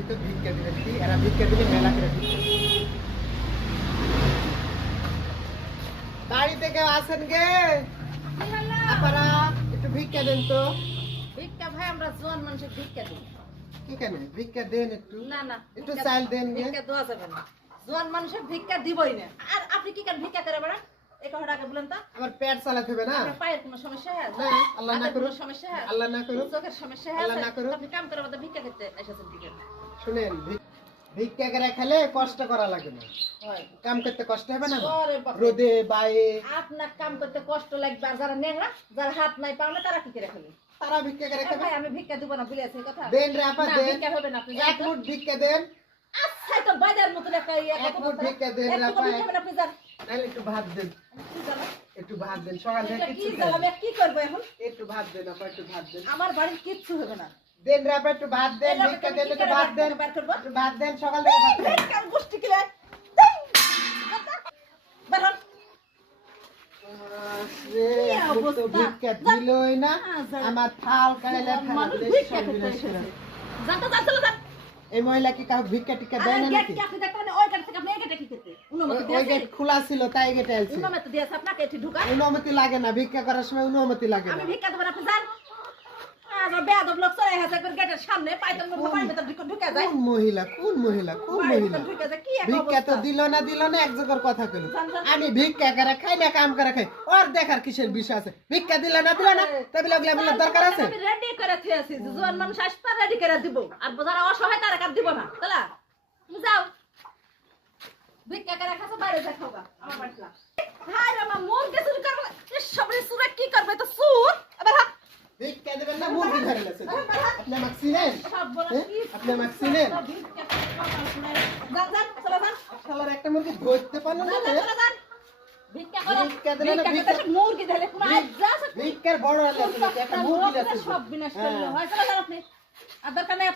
itu ভিক্ষা দিবে কি এরা ভিক্ষা দিবে মেলা করে বাড়ি থেকে আসেন গে আপনারা একটু ভিক্ষা দেন তো। ভিক্ষা ভাই আমরা জোয়ান মানুষের ভিক্ষা দিই। কি কেন ভিক্ষা দেন একটু? না না একটু চাল দেন গে। ভিক্ষা দেওয়া যাবে না, জোয়ান মানুষের ভিক্ষা দিবই না। আর আপনি কি কেন ভিক্ষা করে বেড়ান? এই কথাটা আগে বলেন তো। আমার পেট চালাতে হবে না? আপনার পায়ের কোনো সমস্যা আছে? না, আল্লাহ না করুক। সমস্যা আছে? আল্লাহ না করুক। চোখের সমস্যা আছে? আল্লাহ না করুক। আপনি কাম করে আমাদের ভিক্ষা করতে এসেছেন কি কেন? শুনেন ভিক্ষা করে খেলে কষ্ট করা লাগে না, হয় কাম করতে কষ্ট হবে না? ওরে বাবা। রোদে বাইরে আপনার কাম করতে কষ্ট লাগবে, আর যারা নেংরা, যারা হাত নাই পাও না, তারা কি করে খেলে? তারা ভিক্ষা করে খাবে। ভাই আমি ভিক্ষা দিব না, বলে আছে কথা। দেন রে আপা না, দেন, ভিক্ষা হবে না, আপনি এক যান তো। মুঠ ভিক্ষা দেন। আচ্ছা তো বাজার মতো একটা ইয়া এক মুঠ ভিক্ষা দেন রে আপা, আপনি যান। নাহলে একটু ভাত দেন, কি জানো? একটু ভাত দেন, সকাল থেকে এটা কি কিছু জানো? দেন। আমি কি করবো এখন? একটু ভাত দেন আপা, একটু ভাত দেন। আমার বাড়ির কিচ্ছু হবে না। দেন রে আপা, একটু ভাত দেন, এলা ভিক্ষা আমি দেন, কি একটু করে ভাত দেন, বার করবো? একটু ভাত দেন, সকাল থেকে ভাত দেন। কার গোষ্ঠী কিলে? বের হন। রে, আপনি তো অবস্থা। ভিক্ষা দিলই না, আচ্ছা। আমার থাল কাড়াইলে মানুষ ফেলে ভিক্ষা সব করতে বিনাশ করে। এসেছে। যান তো, যান, চলো যান। এই মহিলা কি কাউ ভিক্ষা টিক্ষা দেয় আর না গেট নাকি? কি আপনি দেখতে পারেন? ওই গেট থেকে আপনি এই গেটে কি করতে? অনুমতি ওই দিয়েছে? গেট খোলা ছিল তাই গেটে আইছি। অনুমতি দিয়েছে আপনাকে এটি ঢুকার? অনুমতি লাগে না, ভিক্ষা করার সময় অনুমতি লাগে আমি না। ভিক্ষা দেবো না, আপনি যান। আমার বেয়াদব লোক চলে গেছে একবার গেটের সামনে, পাইতেন বাড়ির ভিতর ঢুকে যায়। কোন মহিলা, কোন মহিলা, কোন বাড়ির মহিলা? ভিতর ঢুকে যায়, কি এক ভিক্ষা তো অবস্থা। দিল না এক জায়গার কথা কইল। যান, যান। আমি ভিক্ষা করে খাই না কাম করে খাই, ওর দেখার কিসের বিষয় আছে? ভিক্ষা দিল না তবে লাগলে বলে দরকার আছে? আমি রেডি করে থুয়েছি যে জোয়ান মানুষ আসবে রেডি করে দিব, আর যারা অসহায় তারা কার দিব না, তাহলে তুমি যাও ভিক্ষা করে খাসো, বাইরে যা খাওগা আমার বাড়িতে। হাই রে মা, মোর কে চুরি করবে? সবরে সুরে কি করবে? তো সুর আবার হাত ভিক্ষা দিবেন না মুরগি ধরে গেছে। আপনি আমাকে চিনেন? সব বলা হ্যাঁ? কি? আপনি আমাকে চিনেন? ভিক্ষা করে কথা শুনায়। যান যান, চলো যান। শালার একটা মুরগি ধরতে পারলো না। যান, যান, চলো যান। ভিক্ষা করে ভিক্ষা দিলে না, ভিক্ষা করতে মুরগি ধরে কোন আজ্জা আছে? ভিক্ষার বড় হলে একটা মুরগি আছে। সব বিনাশ করলো হয়। চলো যান আপনি, আর দরকার নাই।